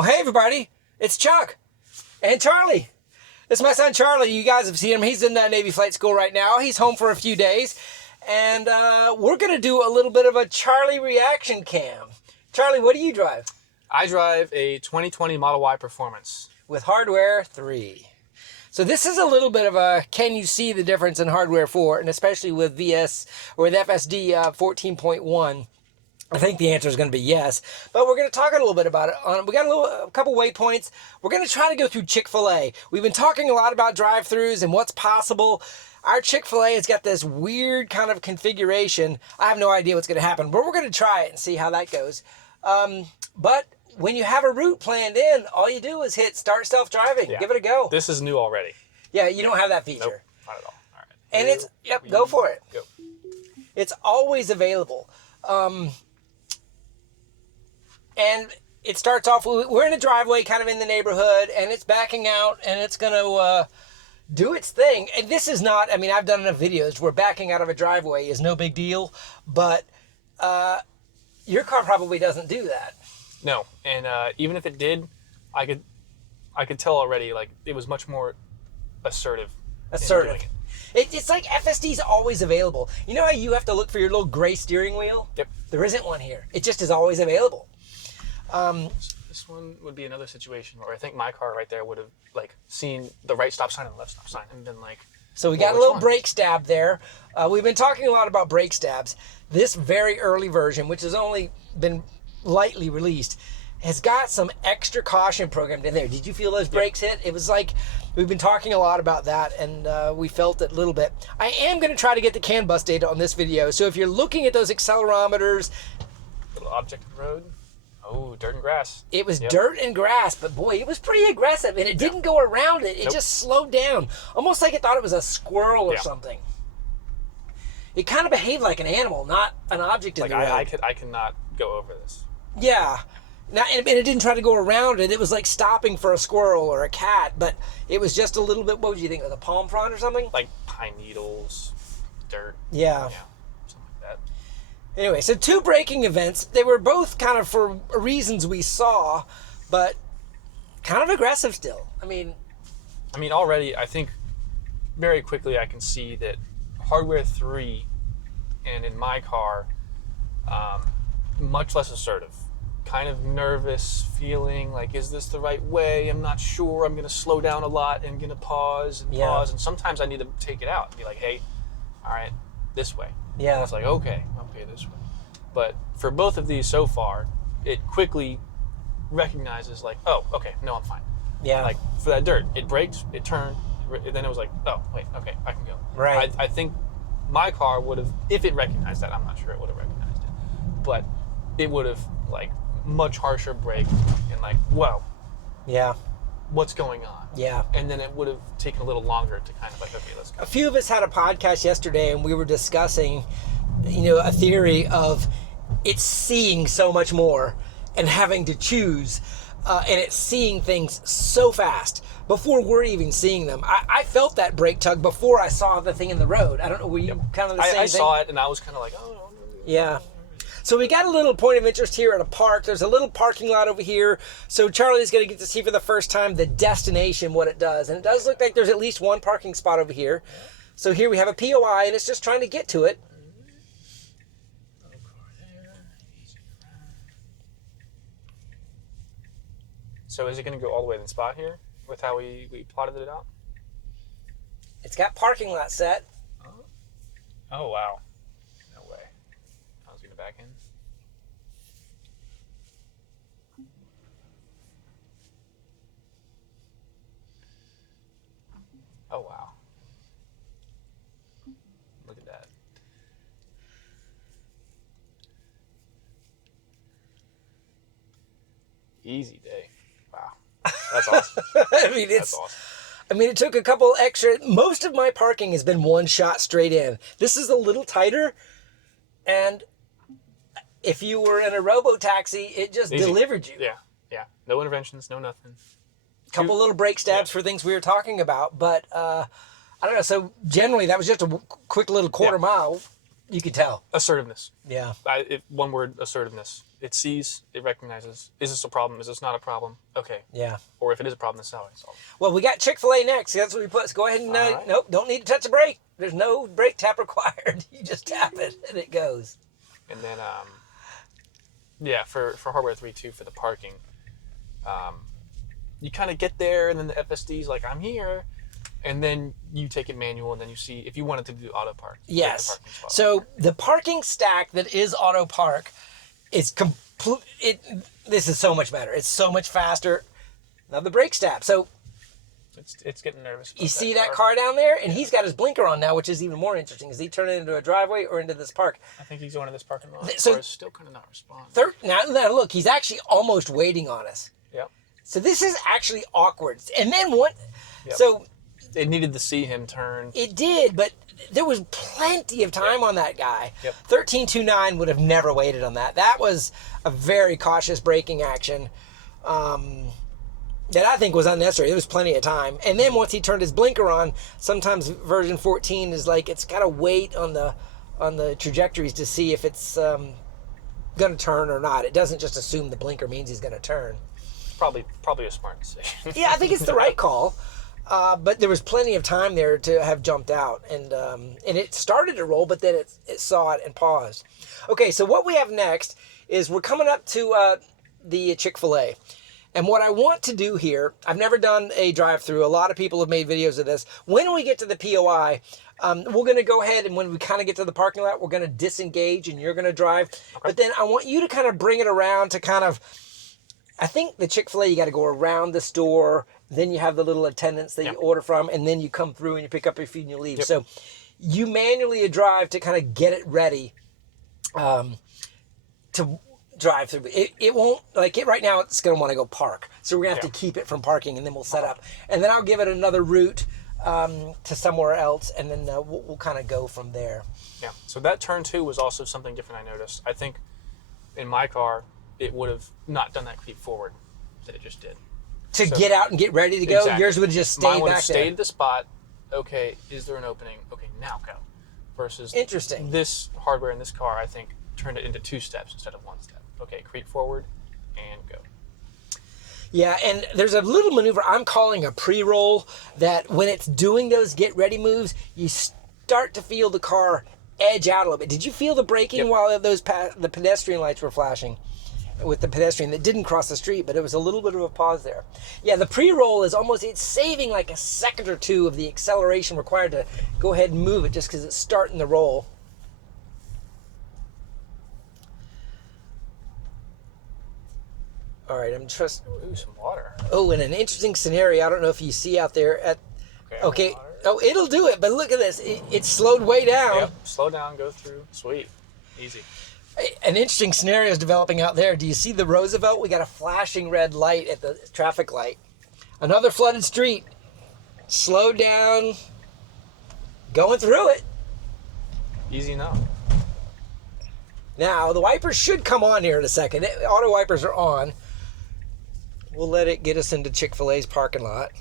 Well, hey, everybody. It's Chuck and Charlie. It's my son, Charlie. You guys have seen him. He's in Navy flight school right now. He's home for a few days. And we're going to do a little bit of a Charlie reaction cam. Charlie, what do you drive? I drive a 2020 Model Y Performance. With hardware 3. So this is a little bit of a, can you see the difference in hardware 4, and especially with FSD 14.1. I think the answer is going to be yes, but we're going to talk a little bit about it. We got a couple waypoints. We're going to try to go through Chick-fil-A. We've been talking a lot about drive-thrus and what's possible. Our Chick-fil-A has got this weird kind of configuration. I have no idea what's going to happen, but we're going to try it and see how that goes. But when you have a route planned in, all you do is hit start self-driving. Yeah. Give it a go. This is new already. Yeah, you don't have that feature. Nope, not at all. All right. And it's, go for it. Go. It's always available. And it starts off, we're in a driveway kind of in the neighborhood, and it's backing out, and it's going to do its thing. And this is not, I mean, I've done enough videos where backing out of a driveway is no big deal, but your car probably doesn't do that. No, and even if it did, I could tell already, like, it was much more assertive. Assertive. It's like FSD's always available. You know how you have to look for your little gray steering wheel? Yep. There isn't one here. It just is always available. This one would be another situation where I think my car right there would have like seen the right stop sign and the left stop sign and been like. So we got a little brake stab there. We've been talking a lot about brake stabs. This very early version, which has only been lightly released, has got some extra caution programmed in there. Did you feel those brakes hit? It was like, we've been talking a lot about that, and we felt it a little bit. I am going to try to get the CAN bus data on this video. So if you're looking at those accelerometers. Little object of the road. Oh, dirt and grass. It was dirt and grass, but boy, it was pretty aggressive, and it didn't go around it. It just slowed down, almost like it thought it was a squirrel or something. It kind of behaved like an animal, not an object in the road. I cannot go over this. Yeah. Now, and it didn't try to go around it. It was like stopping for a squirrel or a cat, but it was just a little bit, what would you think, like a palm frond or something? Like pine needles, dirt. Yeah. Something like that. Anyway, so 2 braking events. They were both kind of for reasons we saw, but kind of aggressive still. I mean, already, I think very quickly I can see that hardware 3 and in my car, much less assertive. Kind of nervous feeling like, is this the right way? I'm not sure. I'm going to slow down a lot and going to pause and pause. And sometimes I need to take it out and be like, hey, all right, this way. Yeah. And it's like, okay, this way. But for both of these so far, it quickly recognizes like, oh, okay, no, I'm fine. Yeah. Like for that dirt, it braked, it turned, and then it was like, oh, wait, okay, I can go. Right. I think my car would have, if it recognized that, I'm not sure it would have recognized it, but it would have like much harsher brake and like, whoa. Yeah. What's going on? Yeah. And then it would have taken a little longer to kind of like, okay, let's go. A few of us had a podcast yesterday, and we were discussing, a theory of it's seeing so much more and having to choose, and it's seeing things so fast before we're even seeing them. I felt that brake tug before I saw the thing in the road. I don't know, were you kind of the same thing? I saw it, and I was kind of like, oh. Yeah. So we got a little point of interest here at a park. There's a little parking lot over here. So Charlie's going to get to see for the first time the destination, what it does. And it does look like there's at least one parking spot over here. So here we have a POI, and it's just trying to get to it. So is it going to go all the way to the spot here with how we plotted it out? It's got parking lot set. Oh, wow. No way. I was going to back in. Oh, wow. Look at that. Easy day. Wow. That's awesome. That's awesome. It took a couple extra. Most of my parking has been one shot straight in. This is a little tighter, and if you were in a robo-taxi, it just delivered you. Yeah. No interventions, no nothing. Couple little brake stabs for things we were talking about, but I don't know. So generally, that was just a quick little quarter mile. You could tell. Assertiveness. Yeah. One word, assertiveness. It sees, it recognizes. Is this a problem? Is this not a problem? Okay. Yeah. Or if it is a problem, then solve it. Well, we got Chick-fil-A next. That's what we put. So go ahead and, Right. nope, don't need to touch the brake. There's no brake tap required. You just tap it and it goes. And then, yeah, for hardware 3 too, for the parking, you kind of get there and then the FSD's like, I'm here. And then you take it manual and then you see if you wanted to do auto park. Yes. So the parking stack that is auto park is complete. This is so much better. It's so much faster. Now the brake stab. So it's getting nervous. You see that car down there, and he's got his blinker on now, which is even more interesting. Is he turning into a driveway or into this park? I think he's going to this parking lot. So Car's still kind of not responding. Now look, he's actually almost waiting on us. Yep. So this is actually awkward. And then what? Yep. So it needed to see him turn. It did, but there was plenty of time on that guy. Yep. 13.29 would have never waited on that. That was a very cautious braking action that I think was unnecessary. There was plenty of time. And then once he turned his blinker on, sometimes version 14 is like it's got to wait on the trajectories to see if it's going to turn or not. It doesn't just assume the blinker means he's going to turn. Probably a smart decision. Yeah, I think it's the right call. But there was plenty of time there to have jumped out, and it started to roll, but then it saw it and paused. Okay, so what we have next is we're coming up to the Chick-fil-A, and what I want to do here, I've never done a drive-through. A lot of people have made videos of this. When we get to the POI, we're going to go ahead and when we kind of get to the parking lot, we're going to disengage and you're going to drive. Okay. But then I want you to kind of bring it around to kind of, I think the Chick-fil-A, you got to go around the store. Then you have the little attendants that you order from, and then you come through and you pick up your food and you leave. Yep. So you manually drive to kind of get it ready to drive through. It won't, like it right now, it's going to want to go park. So we're going to have to keep it from parking, and then we'll set up. And then I'll give it another route to somewhere else, and then we'll kind of go from there. Yeah, so that turn 2 was also something different I noticed. I think in my car, it would have not done that creep forward that it just did. To get out and get ready to go, exactly. Yours would have just stayed back there. Mine would have stayed at the spot. Okay, is there an opening? Okay, now go. Versus interesting. This hardware in this car, I think, turned it into 2 steps instead of 1 step. Okay, creep forward and go. Yeah, and there's a little maneuver I'm calling a pre-roll that when it's doing those get-ready moves, you start to feel the car edge out a little bit. Did you feel the braking while the pedestrian lights were flashing? With the pedestrian that didn't cross the street, but it was a little bit of a pause there. Yeah, the pre-roll is it's saving like a second or two of the acceleration required to go ahead and move it just because it's starting the roll. All right, I'm just... Ooh, some water. Oh, and an interesting scenario. I don't know if you see out there at... Okay. Oh, it'll do it, but look at this. It slowed way down. Yep, slow down, go through. Sweet. Easy. An interesting scenario is developing out there. Do you see the Roosevelt? We got a flashing red light at the traffic light. Another flooded street. Slowed down. Going through it. Easy enough. Now, the wipers should come on here in a second. Auto wipers are on. We'll let it get us into Chick-fil-A's parking lot.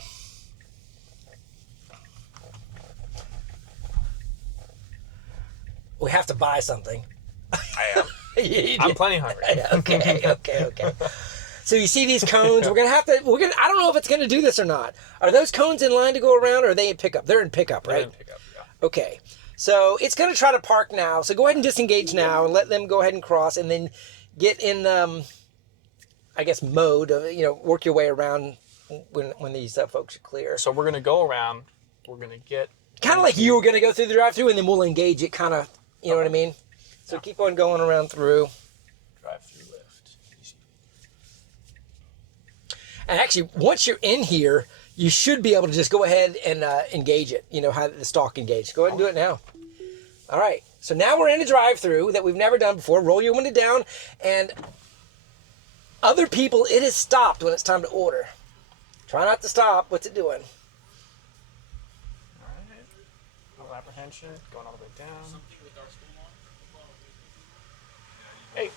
We have to buy something. I am. I'm plenty hungry. Okay. So you see these cones? I don't know if it's gonna do this or not. Are those cones in line to go around, or are they in pickup? They're in pickup, right? They're in pickup, yeah. Okay. So it's gonna try to park now. So go ahead and disengage now and let them go ahead and cross, and then get in I guess mode of, work your way around when these folks are clear. So we're gonna go around, we're gonna get kind of like you were gonna go through the drive-through, and then we'll engage it kind of, you know what I mean? So keep on going around through. Drive-through lift. Easy. And actually, once you're in here, you should be able to just go ahead and engage it. How the stalk engage. Go ahead and do it now. All right. So now we're in a drive-through that we've never done before. Roll your window down, and other people, it has stopped when it's time to order. Try not to stop. What's it doing? All right. No apprehension. Going all the way down. Hey,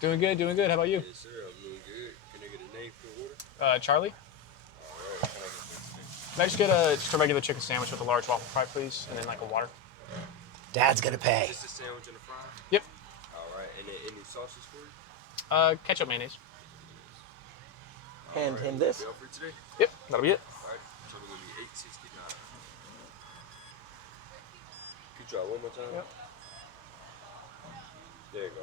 doing good. How about you? Yes, sir. I'm doing good. Can I get a name for the order? Charlie. All right. Can I get Can I just get just a regular chicken sandwich with a large waffle fry, please, and then like a water? Dad's gonna pay. Just a sandwich and a fry? Yep. All right. And then any sauces for you? Ketchup, mayonnaise. Hand him this. Bill for today? Yep, that'll be it. All right. Total will be $8.69. Could you try one more time? Yep. There you go.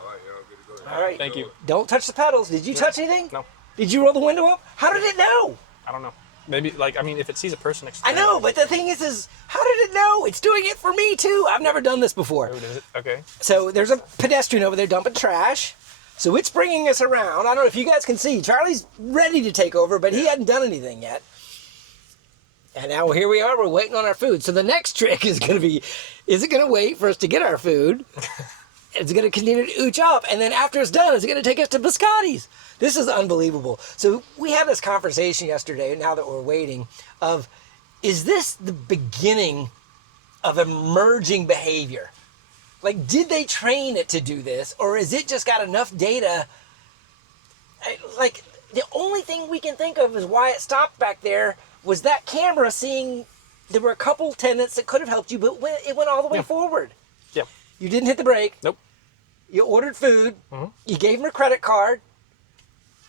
All right, y'all good to go. All right. Thank you. Don't touch the pedals. Did you touch anything? No. Did you roll the window up? How did it know? I don't know. Maybe, like, I mean, if it sees a person next to I know, but the thing is how did it know? It's doing it for me too. I've never done this before. Oh, does it? Okay. So there's a pedestrian over there dumping trash. So it's bringing us around. I don't know if you guys can see. Charlie's ready to take over, but he hadn't done anything yet. And now here we are. We're waiting on our food. So the next trick is going to be, is it going to wait for us to get our food? It's going to continue to ooch up. And then after it's done, is it going to take us to Biscotti's? This is unbelievable. So we had this conversation yesterday, now that we're waiting, of is this the beginning of emerging behavior? Like, did they train it to do this, or is it just got enough data? Like, the only thing we can think of is why it stopped back there was that camera seeing there were a couple tenants that could have helped you, but it went all the way forward. Yep. You didn't hit the brake. Nope. You ordered food. Mm-hmm. You gave him a credit card.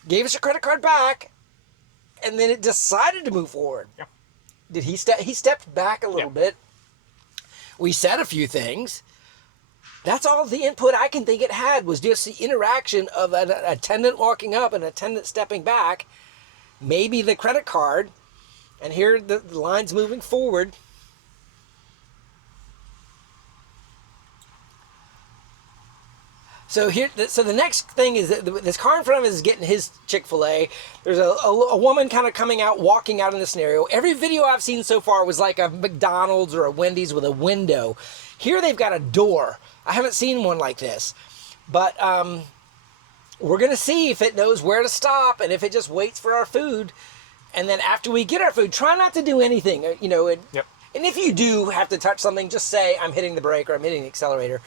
Gave us your credit card back, and then it decided to move forward. Yeah. Did he step? He stepped back a little bit. We said a few things. That's all the input I can think it had was just the interaction of an attendant walking up and an attendant stepping back, maybe the credit card, and here the line's moving forward. So the next thing is that this car in front of us is getting his Chick-fil-A. There's a woman kind of coming out, walking out in the scenario. Every video I've seen so far was like a McDonald's or a Wendy's with a window. Here they've got a door. I haven't seen one like this. But we're going to see if it knows where to stop and if it just waits for our food. And then after we get our food, try not to do anything. And if you do have to touch something, just say, I'm hitting the brake or I'm hitting the accelerator.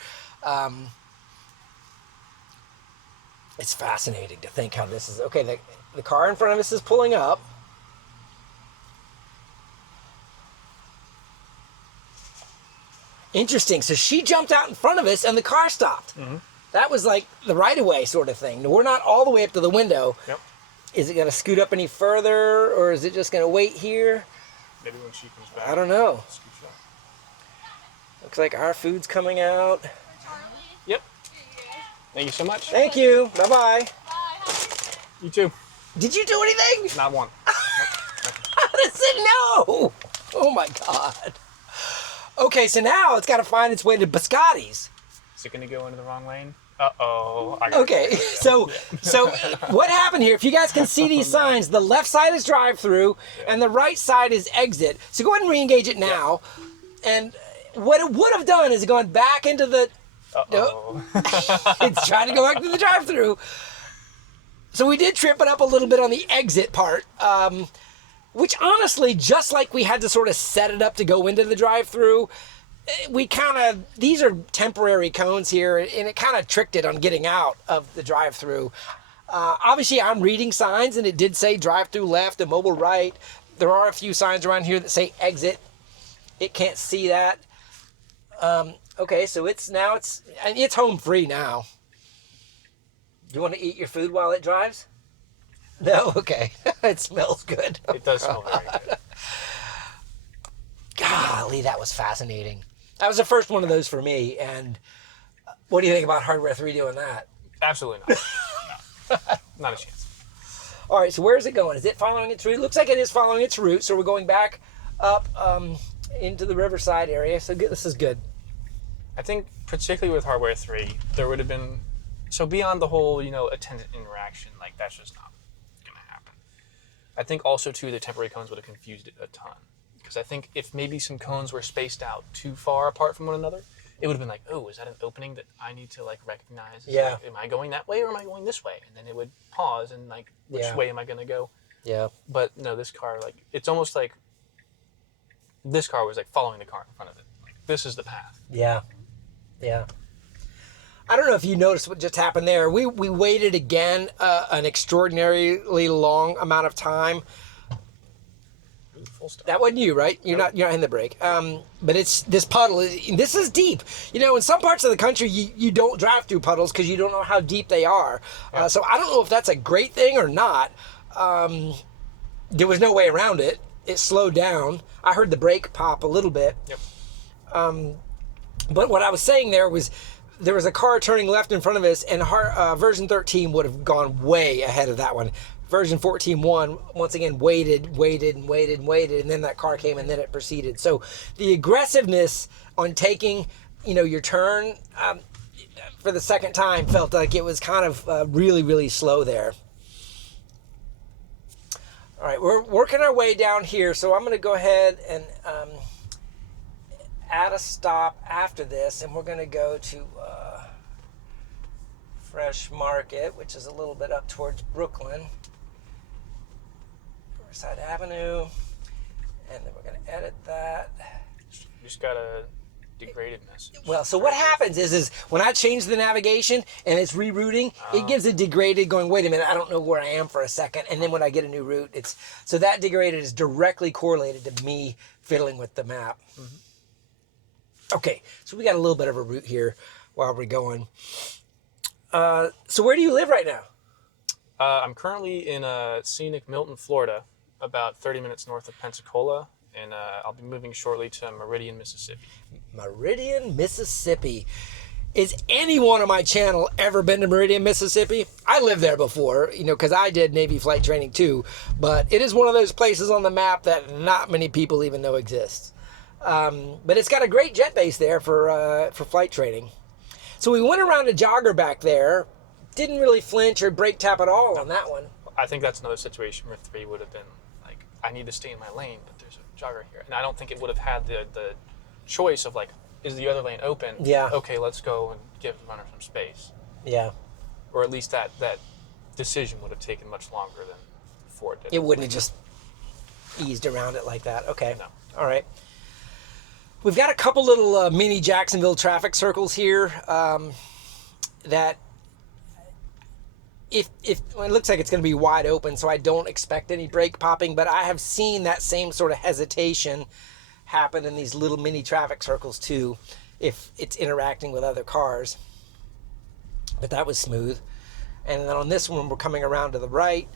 It's fascinating to think how this is. Okay, the car in front of us is pulling up. Interesting. So she jumped out in front of us and the car stopped. Mm-hmm. That was like the right-of-way sort of thing. We're not all the way up to the window. Yep. Is it going to scoot up any further, or is it just going to wait here? Maybe when she comes back. I don't know. Scooch up. Looks like our food's coming out. Yep. Thank you so much. Thank you. Bye-bye. Bye. You too. Did you do anything? Not one. How does it know? Oh my God. Okay, so now it's got to find its way to Biscotti's. Is it going to go into the wrong lane? Uh-oh. Okay, so what happened here, if you guys can see these signs, the left side is drive-through and the right side is exit. So go ahead and re-engage it now. And what it would have done is gone back into the... Uh-oh. It's trying to go back to the drive-through. So we did trip it up a little bit on the exit part, which honestly, just like we had to sort of set it up to go into the drive-through, these are temporary cones here, and it kind of tricked it on getting out of the drive-through. Obviously, I'm reading signs, and it did say drive-through left and mobile right. There are a few signs around here that say exit. It can't see that. Okay, so it's home free now. Do you want to eat your food while it drives? No? Okay. It smells good. It does smell very good. Golly, that was fascinating. That was the first one of those for me. And what do you think about Hardware 3 doing that? Absolutely not. No. Not a chance. All right, so where is it going? Is it following its route? It looks like it is following its route. So we're going back up into the Riverside area. So this is good. I think particularly with Hardware 3, there would have been, so beyond the whole, attendant interaction, like that's just not going to happen. I think also too, the temporary cones would have confused it a ton. Because I think if maybe some cones were spaced out too far apart from one another, it would have been like, oh, is that an opening that I need to recognize? Yeah. Am I going that way or am I going this way? And then it would pause and which way am I going to go? Yeah. But no, this car, it's almost like this car was following the car in front of it. This is the path. Yeah. Yeah. I don't know if you noticed what just happened there. We waited again an extraordinarily long amount of time. full stop. That wasn't you, right? You're not hitting the brake. But it's this puddle. This is deep. You know, in some parts of the country, you don't drive through puddles because you don't know how deep they are. So I don't know if that's a great thing or not. There was no way around it. It slowed down. I heard the brake pop a little bit. Yep. But what I was saying there was a car turning left in front of us, and version 13 would have gone way ahead of that one. Version 14.1, once again, waited, and then that car came, and then it proceeded. So the aggressiveness on taking, your turn for the second time felt like it was kind of really, really slow there. All right, we're working our way down here, so I'm going to go ahead and add a stop after this, and we're going to go to Fresh Market, which is a little bit up towards Brooklyn. Riverside Avenue, and then we're going to edit that. You just got a degraded message. Well, so what happens is when I change the navigation and it's rerouting, it gives a degraded going, wait a minute, I don't know where I am for a second, and then when I get a new route, so that degraded is directly correlated to me fiddling with the map. Mm-hmm. Okay, so we got a little bit of a route here while we're going. So where do you live right now? I'm currently in scenic Milton, Florida, about 30 minutes north of Pensacola, and I'll be moving shortly to Meridian, Mississippi. Meridian, Mississippi. Is anyone on my channel ever been to Meridian, Mississippi? I lived there before, because I did Navy flight training too, but it is one of those places on the map that not many people even know exists. But it's got a great jet base there for flight training. So we went around a jogger back there, didn't really flinch or brake tap at all on that one. I think that's another situation where 3 would have been like, I need to stay in my lane, but there's a jogger here. And I don't think it would have had the choice of like, is the other lane open? Yeah. Okay, let's go and give the runner some space. Yeah. Or at least that decision would have taken much longer than Ford did. It wouldn't have just eased around it like that. Okay. No. All right. We've got a couple little mini Jacksonville traffic circles here that well, it looks like it's going to be wide open, so I don't expect any brake popping, but I have seen that same sort of hesitation happen in these little mini traffic circles too, if it's interacting with other cars. But that was smooth. And then on this one, we're coming around to the right.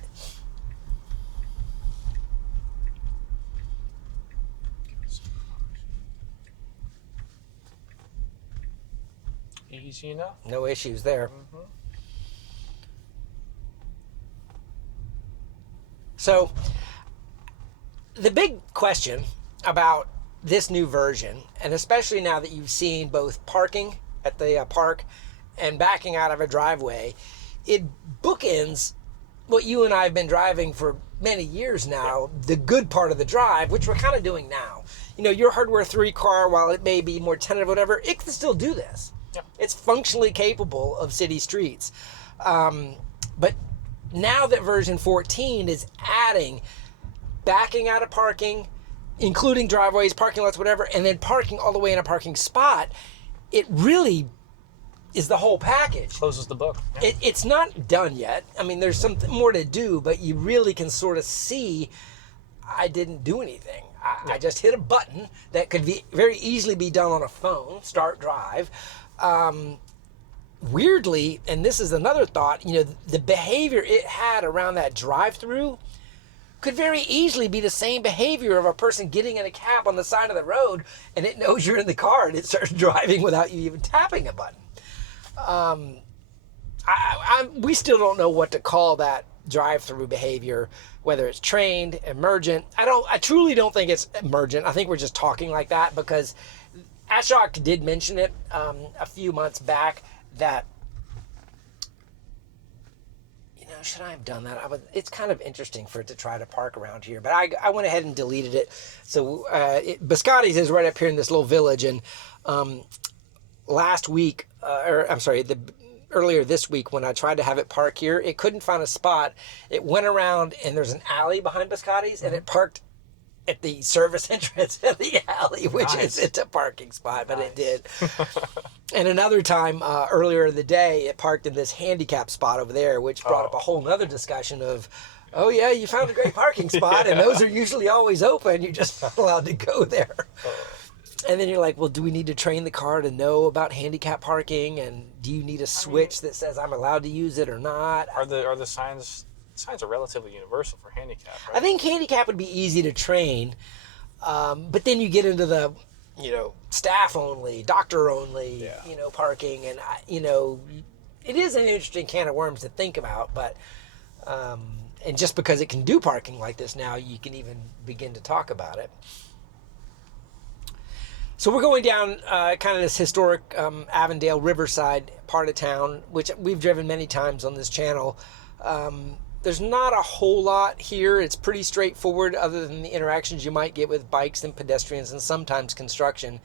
Easy enough. No issues there. Mm-hmm. So the big question about this new version, and especially now that you've seen both parking at the park and backing out of a driveway, it bookends what you and I have been driving for many years now, the good part of the drive, which we're kind of doing now. Your Hardware 3 car, while it may be more tentative, whatever, it can still do this. Yeah. It's functionally capable of city streets. But now that version 14 is adding backing out of parking, including driveways, parking lots, whatever, and then parking all the way in a parking spot, it really is the whole package. Closes the book. Yeah. It's not done yet. I mean, there's something more to do, but you really can sort of see I didn't do anything. I just hit a button that could very easily be done on a phone, start drive. Weirdly, and this is another thought, the behavior it had around that drive-through could very easily be the same behavior of a person getting in a cab on the side of the road, and it knows you're in the car and it starts driving without you even tapping a button. We still don't know what to call that drive-through behavior, whether it's trained, emergent. I truly don't think it's emergent. I think we're just talking like that because Ashok did mention it a few months back that, should I have done that? It's kind of interesting for it to try to park around here, but I went ahead and deleted it. So Biscotti's is right up here in this little village, and last week, earlier this week when I tried to have it park here, it couldn't find a spot. It went around, and there's an alley behind Biscotti's, and it parked at the service entrance of the alley, which isn't a parking spot, but it did. And another time earlier in the day, it parked in this handicap spot over there, which brought up a whole nother discussion of Oh yeah, you found a great parking spot, and those are usually always open. You're just not allowed to go there. And then you're like, well, do we need to train the car to know about handicap parking? And do you need a switch that says I'm allowed to use it or not? Are the signs are relatively universal for handicap, right? I think handicap would be easy to train, but then you get into the, staff only, doctor only, parking, and it is an interesting can of worms to think about. But and just because it can do parking like this now, you can even begin to talk about it. So we're going down kind of this historic Avondale Riverside part of town, which we've driven many times on this channel. There's not a whole lot here. It's pretty straightforward other than the interactions you might get with bikes and pedestrians and sometimes construction.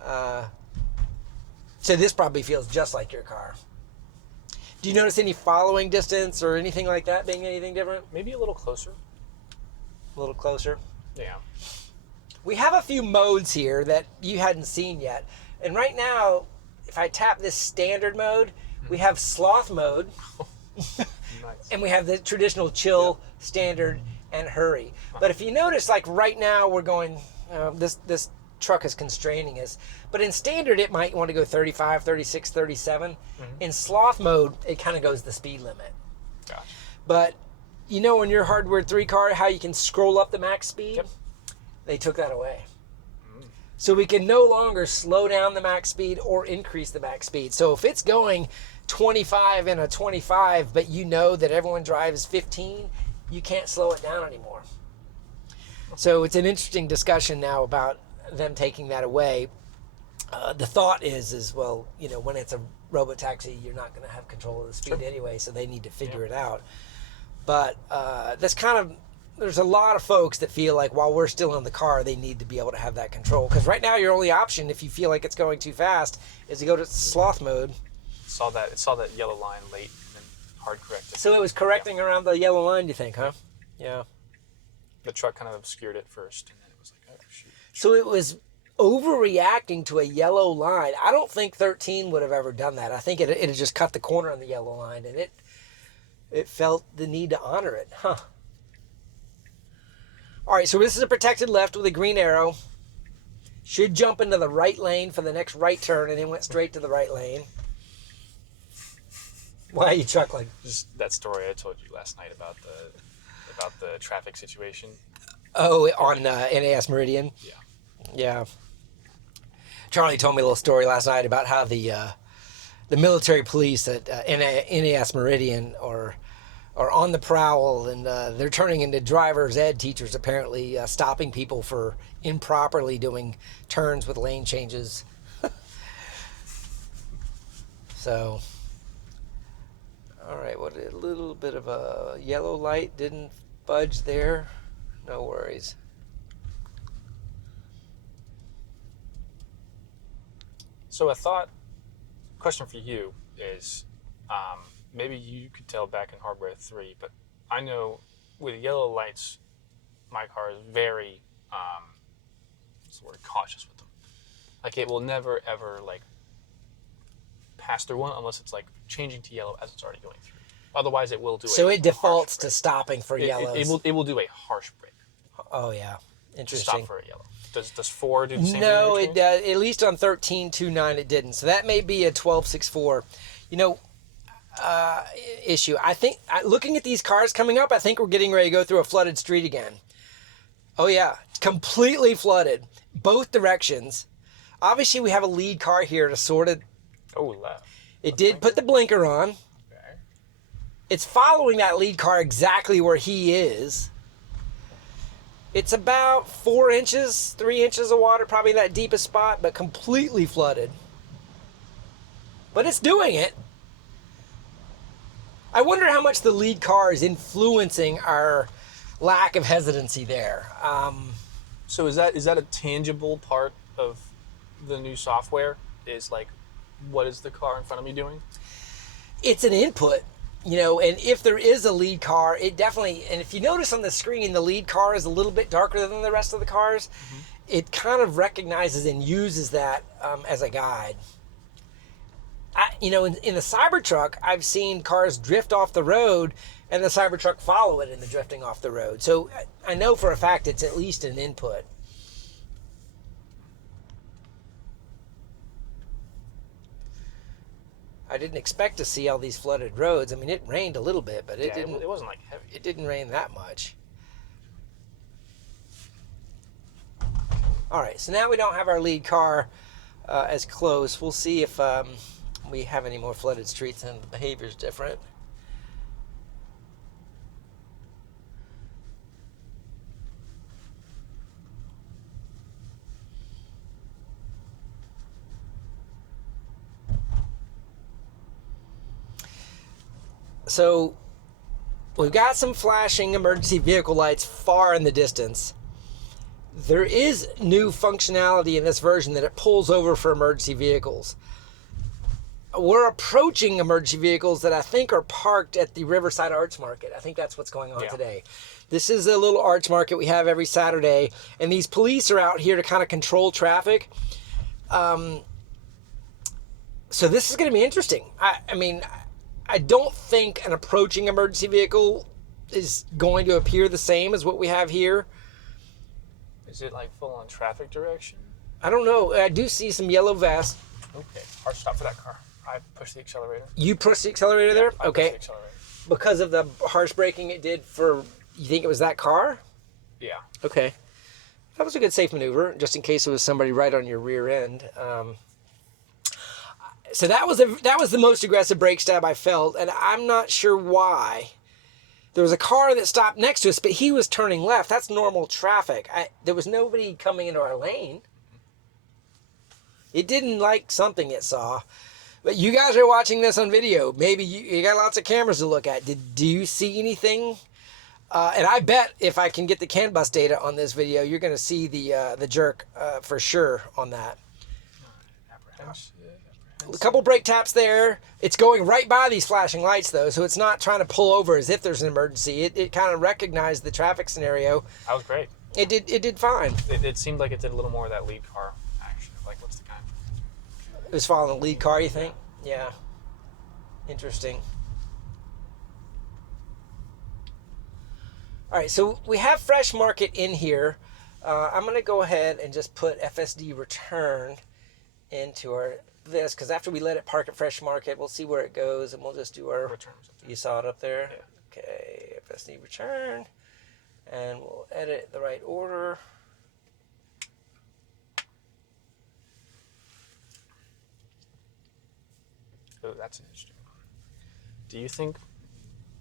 So this probably feels just like your car. Do you notice any following distance or anything like that being anything different? Maybe a little closer. A little closer? Yeah. We have a few modes here that you hadn't seen yet. And right now, if I tap this standard mode, we have sloth mode. Nice. And we have the traditional chill, standard, and hurry. But if you notice, like right now, we're going, this truck is constraining us. But in standard, it might want to go 35, 36, 37. In sloth mode, it kind of goes the speed limit. Gotcha. But in your Hardware 3 car, how you can scroll up the max speed? Yep. They took that away. So we can no longer slow down the max speed or increase the max speed. So if it's going 25 in a 25, but you know that everyone drives 15, you can't slow it down anymore. So it's an interesting discussion now about them taking that away. The thought is well, when it's a robotaxi, you're not going to have control of the speed anyway, so they need to figure it out. But there's a lot of folks that feel like while we're still in the car, they need to be able to have that control. Because right now, your only option, if you feel like it's going too fast, is to go to sloth mode. It saw that yellow line late and then hard corrected. So it was correcting around the yellow line, you think, huh? Yeah. The truck kind of obscured it first, and then it was like, oh, shoot. So it was overreacting to a yellow line. I don't think 13 would have ever done that. I think it had just cut the corner on the yellow line, and it felt the need to honor it, huh? All right, so this is a protected left with a green arrow. Should jump into the right lane for the next right turn, and then went straight to the right lane. Why are you chuckling? Just that story I told you last night about the traffic situation. Oh, on NAS Meridian? Yeah. Yeah. Charlie told me a little story last night about how the military police at NAS Meridian are on the prowl, and they're turning into driver's ed teachers, apparently, stopping people for improperly doing turns with lane changes. So, all right, what a little bit of a yellow light didn't budge there. No worries. So question for you is, maybe you could tell back in Hardware 3, but I know with yellow lights, my car is very, cautious with them. Like it will never ever pass through one unless it's changing to yellow as it's already going through. Otherwise, it will do. So it defaults to stopping for yellows. It will do a harsh brake. Oh yeah, interesting. To stop for a yellow. Does 4 do the same thing? No, it does. At least on 13.2.9 it didn't. So that may be a 12.6.4. Issue. I think looking at these cars coming up, I think we're getting ready to go through a flooded street again. Oh yeah, completely flooded, both directions. Obviously, we have a lead car here to sort of. Oh, left. It did put the blinker on. Okay. It's following that lead car exactly where he is. It's about 4 inches, 3 inches of water, probably that deepest spot, but completely flooded. But it's doing it. I wonder how much the lead car is influencing our lack of hesitancy there. So is that a tangible part of the new software? Is what is the car in front of me doing? It's an input, and if there is a lead car, it definitely, and if you notice on the screen, the lead car is a little bit darker than the rest of the cars. It kind of recognizes and uses that as a guide. In the Cybertruck, I've seen cars drift off the road and the Cybertruck follow it in the drifting off the road. So I know for a fact it's at least an input. I didn't expect to see all these flooded roads. I mean, it rained a little bit, but it didn't. It wasn't like heavy. It didn't rain that much. All right, so now we don't have our lead car as close. We'll see if we have any more flooded streets and the behavior's different. So we've got some flashing emergency vehicle lights far in the distance. There is new functionality in this version that it pulls over for emergency vehicles. We're approaching emergency vehicles that I think are parked at the Riverside Arts Market. I think that's what's going on today. This is a little arts market we have every Saturday, and these police are out here to kind of control traffic. So this is going to be interesting. I mean, I don't think an approaching emergency vehicle is going to appear the same as what we have here. Is it like full on traffic direction? I don't know. I do see some yellow vests. Okay, hard stop for that car. I pushed the accelerator. You pushed the accelerator there? I Okay. pushed the accelerator. Because of the harsh braking it did for, you think it was that car? Yeah. Okay. That was a good safe maneuver, just in case it was somebody right on your rear end. So that was the most aggressive brake stab I felt, and I'm not sure why. There was a car that stopped next to us, but he was turning left. That's normal traffic. There was nobody coming into our lane. It didn't like something it saw. But you guys are watching this on video. Maybe you got lots of cameras to look at. Do you see anything? And I bet if I can get the CAN bus data on this video, you're going to see the jerk for sure on that. A couple brake taps there. It's going right by these flashing lights, though, so it's not trying to pull over as if there's an emergency. It kind of recognized the traffic scenario. That was great. It did fine. It seemed like it did a little more of that lead car action. Like, what's the kind? It was following the lead car, you think? Yeah. Interesting. All right, so we have Fresh Market in here. I'm going to go ahead and just put FSD return into this, because after we let it park at Fresh Market, we'll see where it goes, and we'll just do our Returns. You saw it up there? Yeah. Okay, FSD return, and we'll edit the right order. Oh, that's interesting. Do you think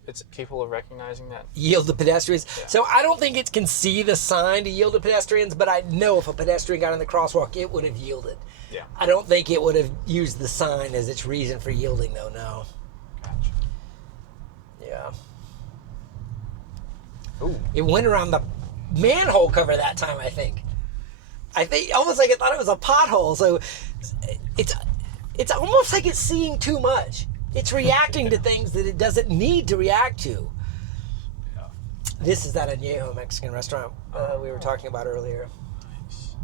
it's capable of recognizing that? Yield to pedestrians. Yeah. So I don't think it can see the sign to yield to pedestrians, but I know if a pedestrian got in the crosswalk, it would have yielded. Yeah. I don't think it would have used the sign as its reason for yielding, though, no. Gotcha. Yeah. Ooh. It went around the manhole cover that time, I think. Almost like it thought it was a pothole, so it's almost like it's seeing too much. It's reacting to things that it doesn't need to react to. Yeah. This is that Añejo Mexican restaurant we were talking about earlier. Nice.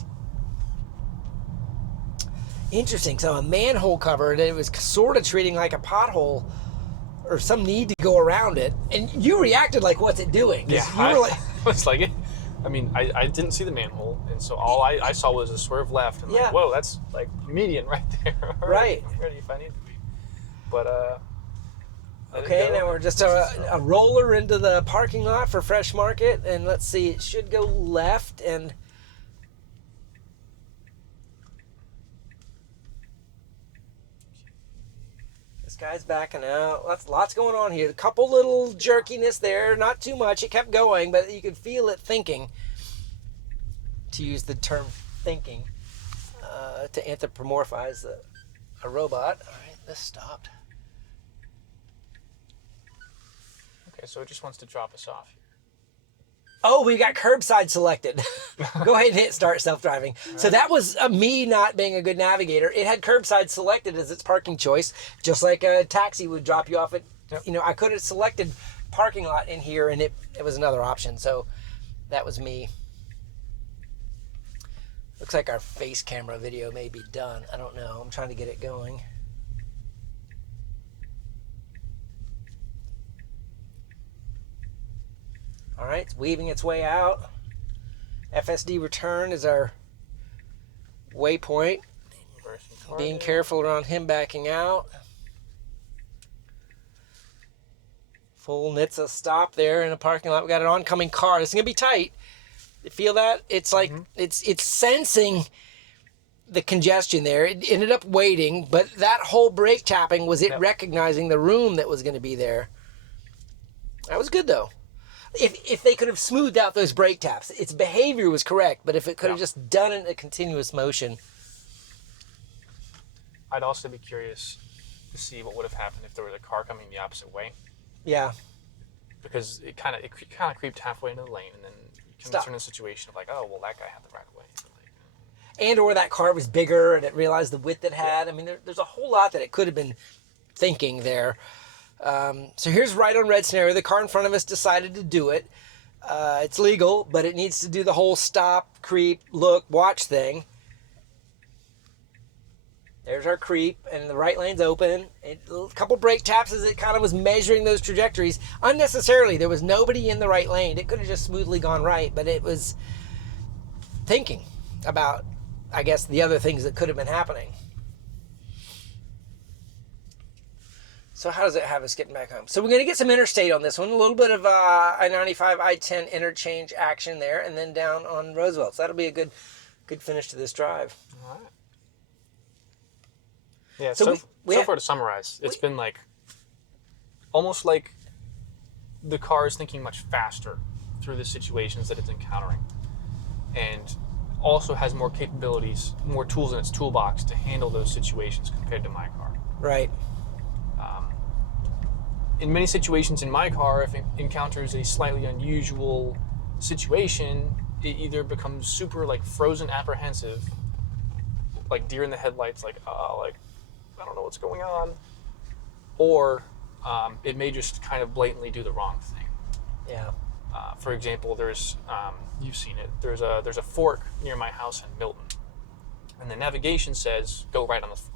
Interesting. So a manhole cover, and it was sort of treating like a pothole or some need to go around it. And you reacted like, what's it doing? 'Cause Yeah, you were like, it's like it. I mean, I didn't see the manhole, and so all I saw was a swerve left, and Yeah. like, whoa, that's like median right there. Right. I'm ready if I need to be. But let it okay, go. now we're just a roller into the parking lot for Fresh Market, and let's see, it should go left, and this guy's backing out. Lots going on here. A couple little jerkiness there, not too much. It kept going, but you could feel it thinking, to use the term thinking, to anthropomorphize a robot. All right, this stopped. Okay, so it just wants to drop us off here. Oh, we got curbside selected. Go ahead and hit start self-driving. So that was me not being a good navigator. It had curbside selected as its parking choice, just like a taxi would drop you off at, I could have selected parking lot in here, and it was another option. So that was me. Looks like our face camera video may be done. I don't know. I'm trying to get it going. right, it's weaving its way out. FSD return is our waypoint. Being careful around him backing out. Full NHTSA stop there in a parking lot. We got an oncoming car. This is going to be tight. You feel that? It's like, it's sensing the congestion there. It ended up waiting, but that whole brake tapping was it recognizing the room that was going to be there. That was good, though. If they could have smoothed out those brake taps, its behavior was correct, but if it could have just done it in a continuous motion. I'd also be curious to see what would have happened if there was a car coming the opposite way. Yeah. Because it kind of creeped halfway into the lane, and then you can turn in a situation of like, oh, well, that guy had the right of way. And or that car was bigger and it realized the width it had. I mean, there's a whole lot that it could have been thinking there. So here's right on red scenario. The car in front of us decided to do it. It's legal, but it needs to do the whole stop, creep, look, watch thing. There's our creep, and the right lane's open. A couple brake taps as it kind of was measuring those trajectories. Unnecessarily, there was nobody in the right lane. It could have just smoothly gone right, but it was thinking about, I guess, the other things that could have been happening. So how does it have us getting back home? So we're going to get some interstate on this one. A little bit of I-95, I-10 interchange action there, and then down on Roosevelt. So that'll be a good finish to this drive. All right. Yeah, so far to summarize, it's been like almost like the car is thinking much faster through the situations that it's encountering, and also has more capabilities, more tools in its toolbox to handle those situations compared to my car. Right. In many situations in my car, if it encounters a slightly unusual situation, it either becomes super like frozen apprehensive, like deer in the headlights, like I don't know what's going on, or it may just kind of blatantly do the wrong thing. Yeah. For example, there's you've seen it. There's a fork near my house in Milton, and the navigation says go right on the fork.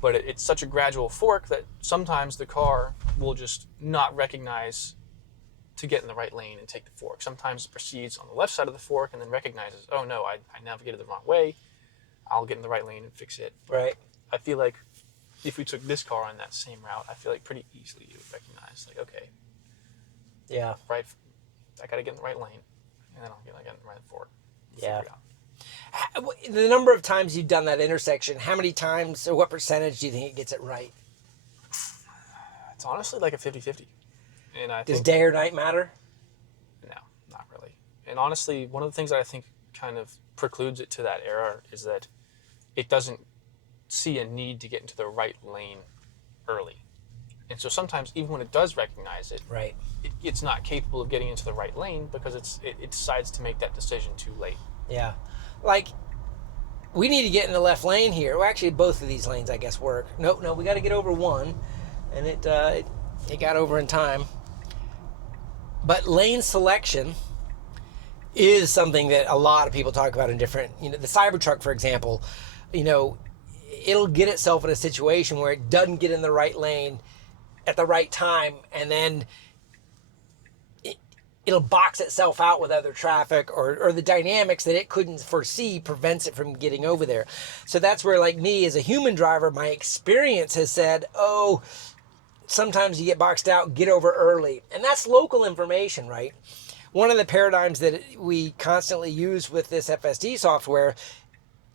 But it's such a gradual fork that sometimes the car will just not recognize to get in the right lane and take the fork. Sometimes it proceeds on the left side of the fork and then recognizes, oh no, I navigated the wrong way. I'll get in the right lane and fix it. Right. I feel like if we took this car on that same route, I feel like pretty easily you would recognize, like, okay, yeah, right, I got to get in the right lane, and then I'll get in the right fork. Yeah. The number of times you've done that intersection, how many times or what percentage do you think it gets it right? It's honestly like a 50-50. And I Does think, day or night matter? No, not really. And honestly, one of the things that I think kind of precludes it to that era is that it doesn't see a need to get into the right lane early. And so sometimes, even when it does recognize it, right, it's not capable of getting into the right lane because it decides to make that decision too late. Yeah. Like, we need to get in the left lane here. Well, actually, both of these lanes, I guess, work. No, we got to get over one, and it got over in time. But lane selection is something that a lot of people talk about in different, the Cybertruck, for example, it'll get itself in a situation where it doesn't get in the right lane at the right time, and then it'll box itself out with other traffic, or the dynamics that it couldn't foresee prevents it from getting over there. So that's where, like me as a human driver, my experience has said, oh, sometimes you get boxed out, get over early. And that's local information, right? One of the paradigms that we constantly use with this FSD software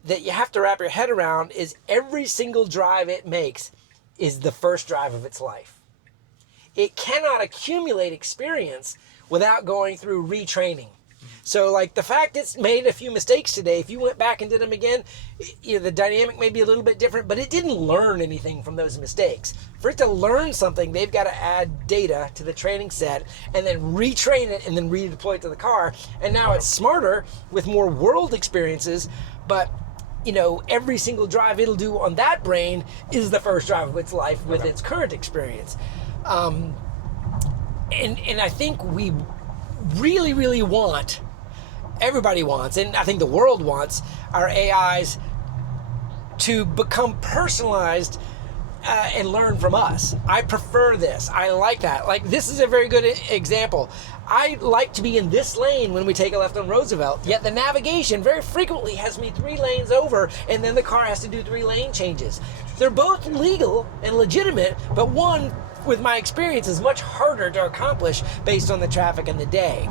that you have to wrap your head around is every single drive it makes is the first drive of its life. It cannot accumulate experience without going through retraining. So like the fact it's made a few mistakes today, if you went back and did them again, the dynamic may be a little bit different, but it didn't learn anything from those mistakes. For it to learn something, they've got to add data to the training set and then retrain it and then redeploy it to the car. And now it's smarter with more world experiences, but every single drive it'll do on that brain is the first drive of its life with its current experience. And I think we really, really want, everybody wants, and I think the world wants, our AIs to become personalized and learn from us. I prefer this. I like that. Like, this is a very good example. I like to be in this lane when we take a left on Roosevelt, yet the navigation very frequently has me 3 lanes over, and then the car has to do 3 lane changes. They're both legal and legitimate, but one, with my experience, is much harder to accomplish based on the traffic and the day.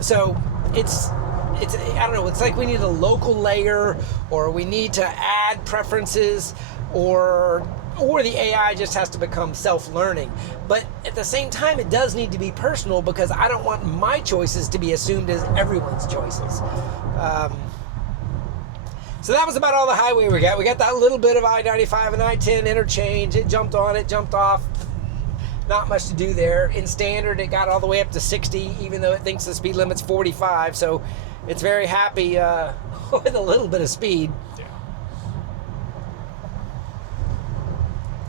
So it's I don't know, it's like we need a local layer, or we need to add preferences, or the AI just has to become self-learning. But at the same time, it does need to be personal, because I don't want my choices to be assumed as everyone's choices. So that was about all the highway we got. We got that little bit of I-95 and I-10 interchange. It jumped on, it jumped off. Not much to do there. In standard, it got all the way up to 60, even though it thinks the speed limit's 45. So it's very happy with a little bit of speed. Yeah.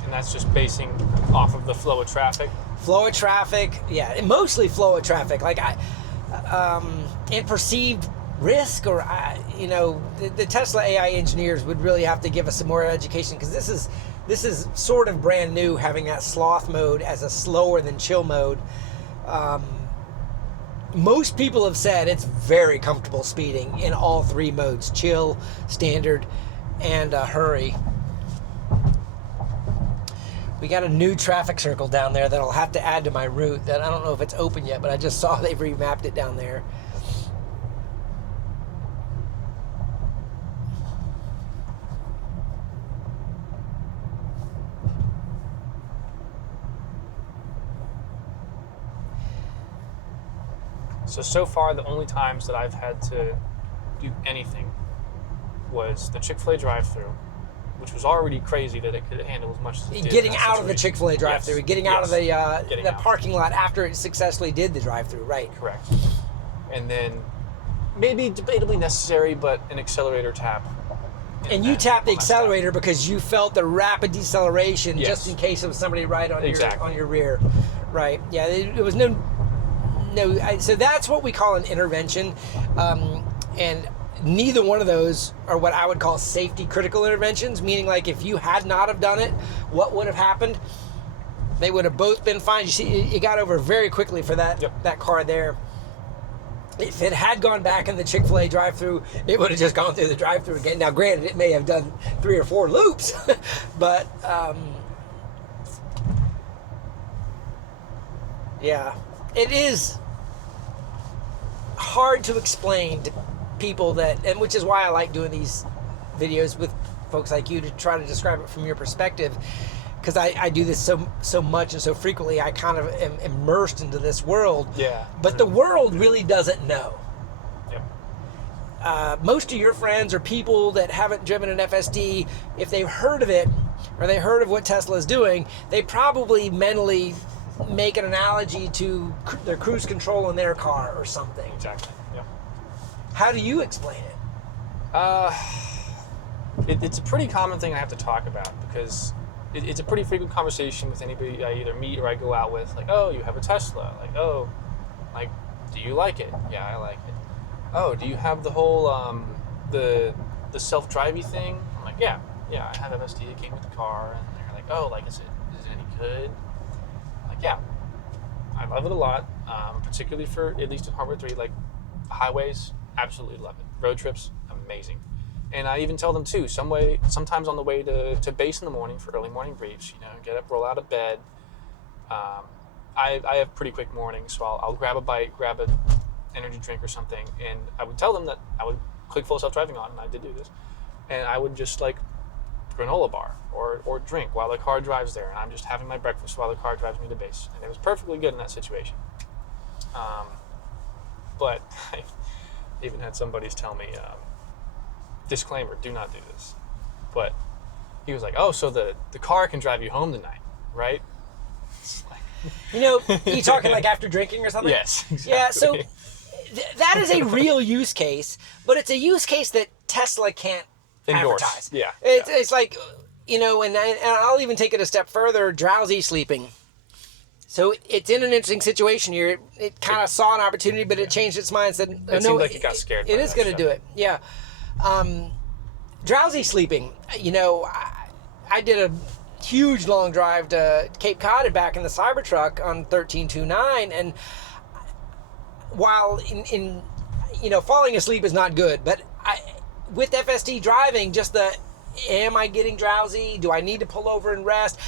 And that's just basing off of the flow of traffic? Flow of traffic, yeah, mostly flow of traffic. Like, and perceived risk, or the Tesla AI engineers would really have to give us some more education, because this is sort of brand new, having that sloth mode as a slower than chill mode. Most people have said it's very comfortable speeding in all 3 modes: chill, standard, and hurry. We got a new traffic circle down there that I'll have to add to my route. That I don't know if it's open yet, but I just saw they've remapped it down there. So far, the only times that I've had to do anything was the Chick-fil-A drive-thru, which was already crazy that it could handle as much as it did. Getting out of the Chick-fil-A drive-thru, getting out of the parking lot after it successfully did the drive-thru, right? Correct. And then maybe debatably necessary, but an accelerator tap. And you tapped the accelerator because you felt the rapid deceleration, just in case there was somebody right on your rear, right? Yeah, it was no. So that's what we call an intervention, and neither one of those are what I would call safety critical interventions, meaning like if you had not have done it, what would have happened? They would have both been fine. You see, it got over very quickly for that car there. If it had gone back in the Chick-fil-A drive-thru, it would have just gone through the drive-thru again. Now, granted, it may have done 3 or 4 loops, but yeah, it is hard to explain to people and which is why I like doing these videos with folks like you, to try to describe it from your perspective, because I do this so much and so frequently. I kind of am immersed into this world, but the world really doesn't know. Most of your friends or people that haven't driven an FSD, if they've heard of it or they heard of what Tesla is doing, they probably mentally make an analogy to their cruise control in their car or something. Exactly. Yeah. How do you explain it? It's a pretty common thing I have to talk about, because it's a pretty frequent conversation with anybody I either meet or I go out with. Like, oh, you have a Tesla. Like, oh, like, do you like it? Yeah, I like it. Oh, do you have the whole the self-drivey thing? I'm like, yeah, I have FSD. It came with the car, and they're like, oh, like, is it any good? Yeah, I love it a lot, particularly for, at least in Hardware 3, like highways, absolutely love it. Road trips, amazing. And I even tell them too, sometimes on the way to base in the morning for early morning briefs, get up, roll out of bed. I have pretty quick mornings, so I'll grab a bite, grab an energy drink or something, and I would tell them that I would click full self-driving on, and I did do this, and I would just like granola bar or drink while the car drives there, and I'm just having my breakfast while the car drives me to base, and it was perfectly good in that situation. But I even had somebody tell me, disclaimer, do not do this. But he was like, oh, so the car can drive you home tonight, right? You talking like after drinking or something? Yes, exactly. Yeah, so that is a real use case, but it's a use case that Tesla can't advertise. Yeah. It's like, and I'll even take it a step further, drowsy sleeping. So it's in an interesting situation here. It kind of saw an opportunity, but it changed its mind and said, it seemed like it got scared. It is going to do it. Yeah. Drowsy sleeping, I I did a huge long drive to Cape Cod and back in the Cybertruck on 13.2.9, and while in falling asleep is not good, but with FSD driving, just am I getting drowsy? Do I need to pull over and rest?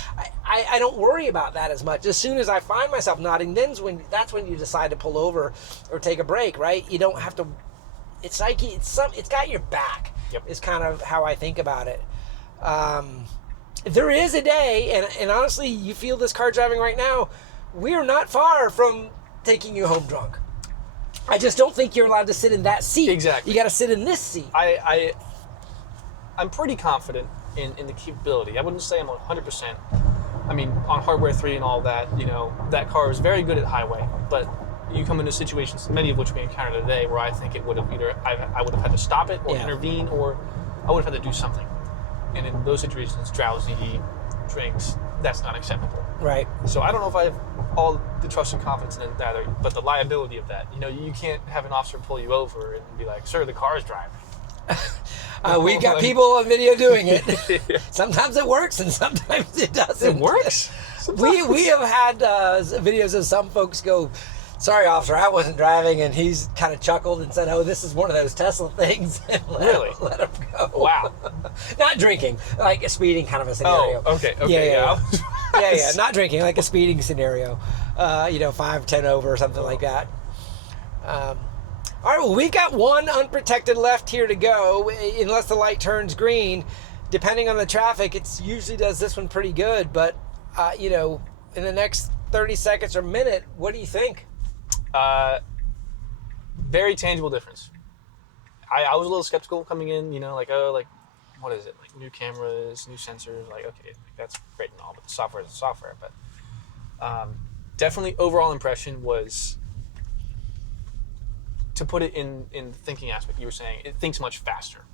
I don't worry about that as much. As soon as I find myself nodding, that's when you decide to pull over or take a break, right? You don't have to. It's like it's got your back. Yep. Is kind of how I think about it. There is a day, and honestly, you feel this car driving right now. We are not far from taking you home drunk. I just don't think you're allowed to sit in that seat. Exactly. You got to sit in this seat. I'm pretty confident in the capability. I wouldn't say I'm 100%. I mean, on Hardware 3 and all that, that car is very good at highway, but you come into situations, many of which we encountered today, where I think it would have I would have had to stop it or intervene, or I would have had to do something. And in those situations, drowsy, drinks, that's not acceptable. Right. So I don't know if I have all the trust and confidence in that, but the liability of that. You can't have an officer pull you over and be like, "Sir, the car is driving." We've got people on video doing it. Sometimes it works and sometimes it doesn't. It works. We have had videos of some folks go, "Sorry, officer, I wasn't driving," and he's kind of chuckled and said, "Oh, this is one of those Tesla things." And let him go. Wow. Not drinking, like a speeding kind of a scenario. Oh, okay. Yeah. Not drinking, like a speeding scenario. 5, 10 over or something like that. All right, well, we've got one unprotected left here to go, unless the light turns green. Depending on the traffic, it usually does this one pretty good, but, in the next 30 seconds or minute, what do you think? Very tangible difference. I was a little skeptical coming in, what is it? Like new cameras, new sensors, okay, that's great and all, but the software is the software. But definitely overall impression was, to put it in the thinking aspect, you were saying, it thinks much faster.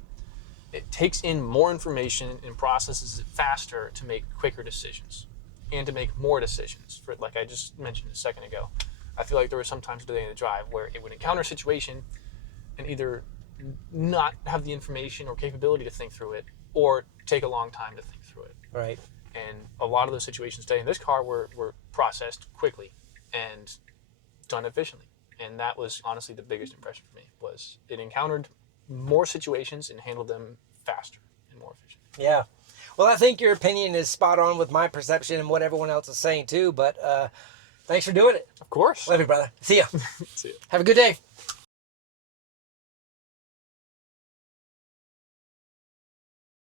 It takes in more information and processes it faster to make quicker decisions and to make more decisions. For, like I just mentioned a second ago, I feel like there were some times today in the drive where it would encounter a situation and either not have the information or capability to think through it, or take a long time to think through it. Right. And a lot of those situations today in this car were processed quickly and done efficiently. And that was honestly the biggest impression for me, was it encountered more situations and handled them faster and more efficiently. Yeah. Well, I think your opinion is spot on with my perception and what everyone else is saying too, but thanks for doing it. Of course. Love you, brother. See ya. See ya. Have a good day.